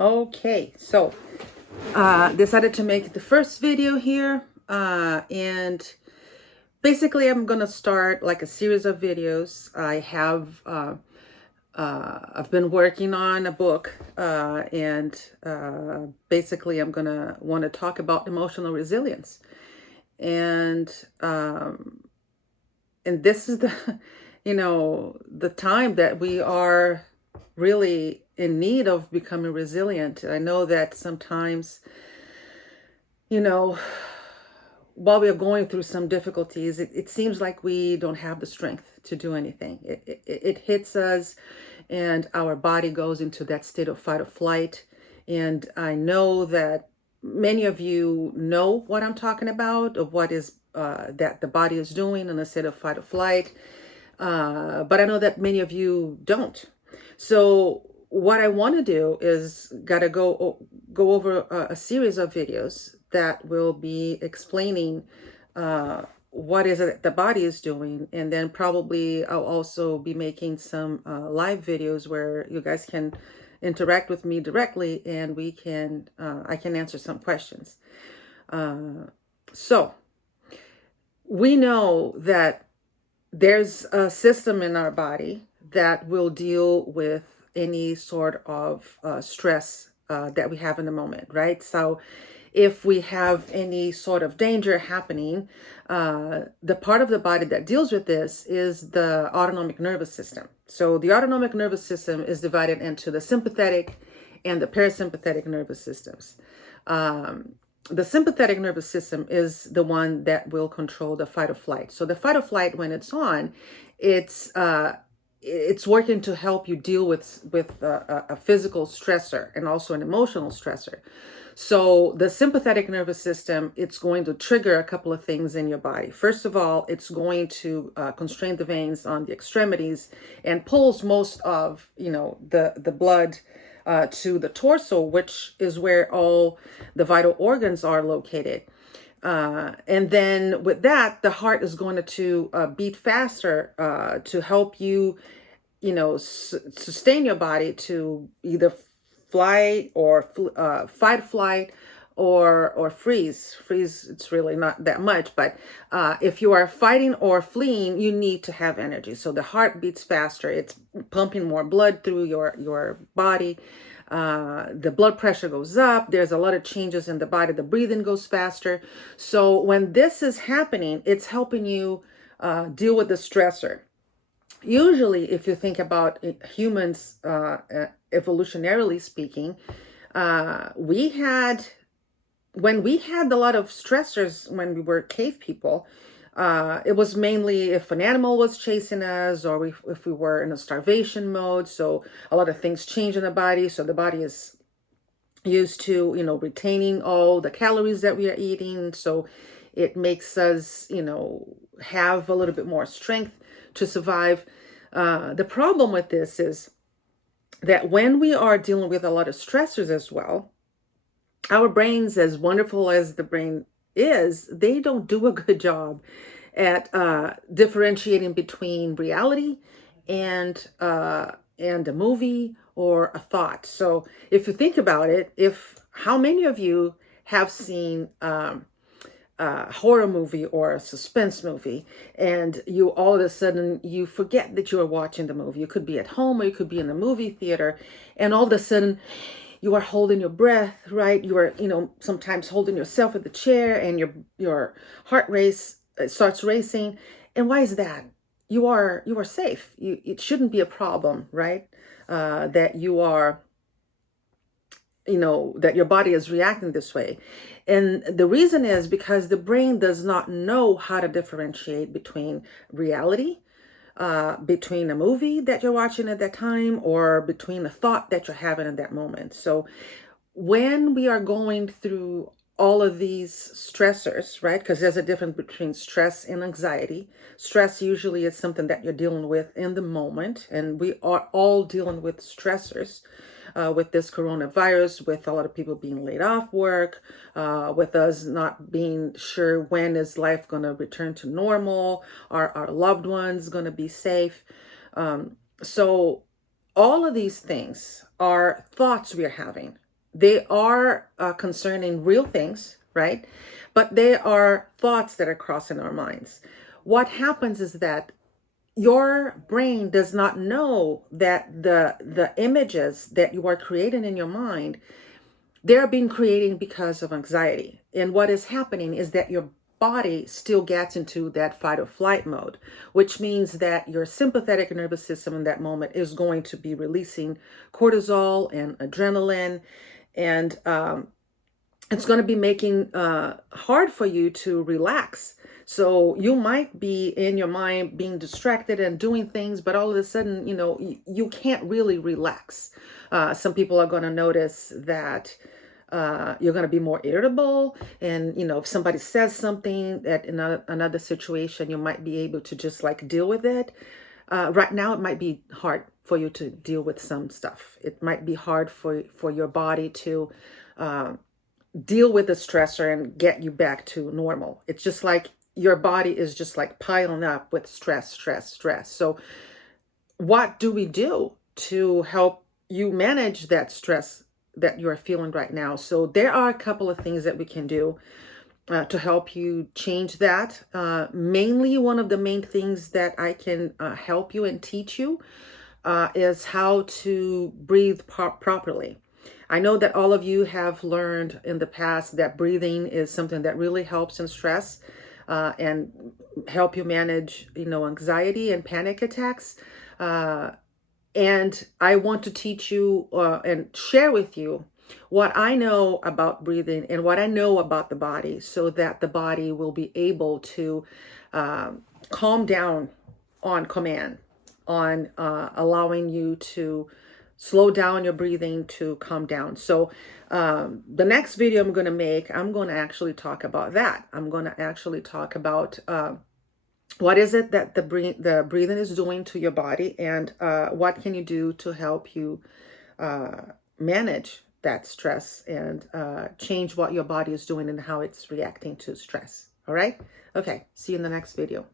Okay, so decided to make the first video here, and basically I'm gonna start like a series of videos. I've been working on a book, and basically I'm gonna want to talk about emotional resilience, and and this is the the time that we are really in need of becoming resilient. I know that sometimes, you know, while we are going through some difficulties, it seems like we don't have the strength to do anything. It hits us, and our body goes into that state of fight or flight. And I know that many of you know what I'm talking about, of what is that the body is doing in a state of fight or flight. But I know that many of you don't. So what I want to do is gotta go over a series of videos that will be explaining what is it the body is doing, and then probably I'll also be making some live videos where you guys can interact with me directly, and we can I can answer some questions. So we know that there's a system in our body that will deal with any sort of stress that we have in the moment, right? So if we have any sort of danger happening, the part of the body that deals with this is the autonomic nervous system. So the autonomic nervous system is divided into the sympathetic and the parasympathetic nervous systems. The sympathetic nervous system is the one that will control the fight or flight. So the fight or flight, when it's on, it's it's working to help you deal with a physical stressor and also an emotional stressor. So the sympathetic nervous system, it's going to trigger a couple of things in your body. First of all, it's going to constrain the veins on the extremities and pulls most of the blood to the torso, which is where all the vital organs are located. And then with that, the heart is going to beat faster to help you, sustain your body to either fly or fight, flight, or freeze. Freeze, it's really not that much, but if you are fighting or fleeing, you need to have energy. So the heart beats faster. It's pumping more blood through your body. The blood pressure goes up. There's a lot of changes in the body. The breathing goes faster. So when this is happening, it's helping you deal with the stressor. Usually, if you think about humans, evolutionarily speaking, we had when we had a lot of stressors when we were cave people. It was mainly if an animal was chasing us, or if we were in a starvation mode. So a lot of things change in the body. So the body is used to, retaining all the calories that we are eating. So it makes us, have a little bit more strength to survive. The problem with this is that when we are dealing with a lot of stressors as well, our brains, as wonderful as the brain is, they don't do a good job at differentiating between reality and a movie or a thought. So if you think about it, if how many of you have seen a horror movie or a suspense movie, and you all of a sudden you forget that you are watching the movie? You could be at home or you could be in a movie theater, and all of a sudden you are holding your breath, right? You are, sometimes holding yourself at the chair, and your heart race starts racing. And why is that? You are safe. It shouldn't be a problem, right? That you are, that your body is reacting this way. And the reason is because the brain does not know how to differentiate between reality, between a movie that you're watching at that time, or between a thought that you're having at that moment. So when we are going through all of these stressors, right? Because there's a difference between stress and anxiety. Stress usually is something that you're dealing with in the moment, and we are all dealing with stressors. With this coronavirus, with a lot of people being laid off work, with us not being sure when is life going to return to normal, are our loved ones going to be safe? So all of these things are thoughts we are having, they are concerning real things, right? But they are thoughts that are crossing our minds. What happens is that your brain does not know that the images that you are creating in your mind, they're being created because of anxiety. And what is happening is that your body still gets into that fight or flight mode, which means that your sympathetic nervous system in that moment is going to be releasing cortisol and adrenaline. And it's going to be making hard for you to relax. So you might be in your mind being distracted and doing things, but all of a sudden, you can't really relax. Some people are going to notice that you're going to be more irritable. And, if somebody says something that in another situation, you might be able to just like deal with it. Right now, it might be hard for you to deal with some stuff. It might be hard for your body to deal with the stressor and get you back to normal. It's just like your body is just like piling up with stress, stress, stress. So what do we do to help you manage that stress that you're feeling right now? So there are a couple of things that we can do to help you change that. Mainly one of the main things that I can help you and teach you is how to breathe properly. I know that all of you have learned in the past that breathing is something that really helps in stress and help you manage, anxiety and panic attacks. And I want to teach you and share with you what I know about breathing and what I know about the body, so that the body will be able to calm down on command, on allowing you to slow down your breathing to calm down. So the next video I'm going to make, I'm going to actually talk about that. I'm going to actually talk about what is it that the breathing is doing to your body, and what can you do to help you manage that stress and change what your body is doing and how it's reacting to stress. All right? Okay, see you in the next video.